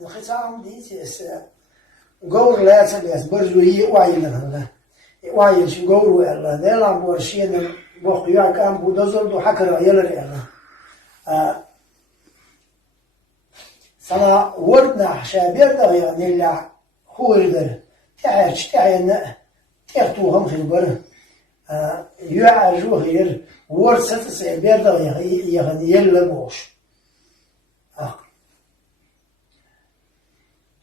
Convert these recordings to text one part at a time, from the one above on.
الختام ديتيس قول لا تبيس برزو هي وايل هلا وايل شو قول ولا ده لا بورشين بوخيا كان بودزل دو حكر يلر يلا سما وردنا شابير ده يعني لا هو يقدر تعينا تختوهم خبر يعجو غير ورثة سابير ده يعني يلا بوش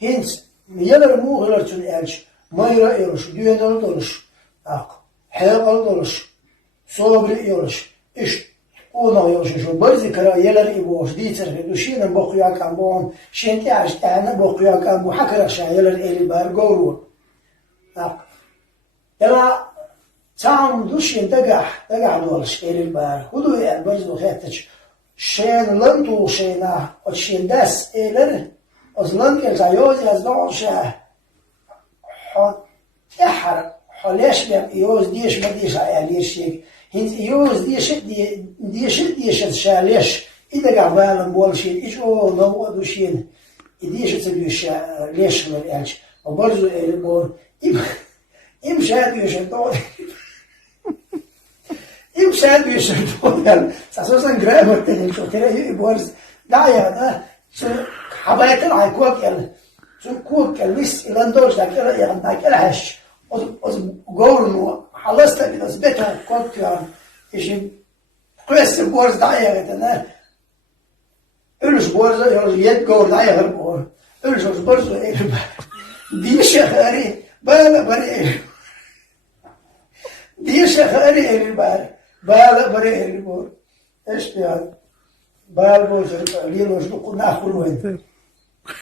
Hins, yeler muğlar tün elç, mayra yarış, düğünler doluş, hayal doluş, sobri yarış, iş, ona yarış, şu bazı kara yeler iboş, diyter, düşinen bakıyor kan bu, şenti açtığına bakıyor kan bu, hakir aşağı yeler eli bar gavur. Yala, tam düşün dagah doluş eli bar, hudu el bazı xetç, şen lantu şena, o şen das eler, أصلاً كالزيوز يزنقش تحر حلاش بيم يوز ديش ما ديش عياليش شيك هنز يوز ديش شاليش إذا قعبالن بولشين إيش أو نمو دوشين ديش تبيش ليش من الألش وبرزو إلبون إم شاد يشدون إم شاد يشدون ساسوسن جرامر تاني شو ترى يبورز دايا ده حبايتن على كوكل شو كوكل بس إلاندوش دكلا يعني دكلا هش أز قولنو حلست بس بيتها كوكل إيش قيس بورز دايا كده إلش بورز يد قول دايا غربور إلش بورز إيه ديش خاري بالا بري ديش خاري إيه بالا بري إيه بور إيش يعني بال بورز ليلوش بقول نأكل وين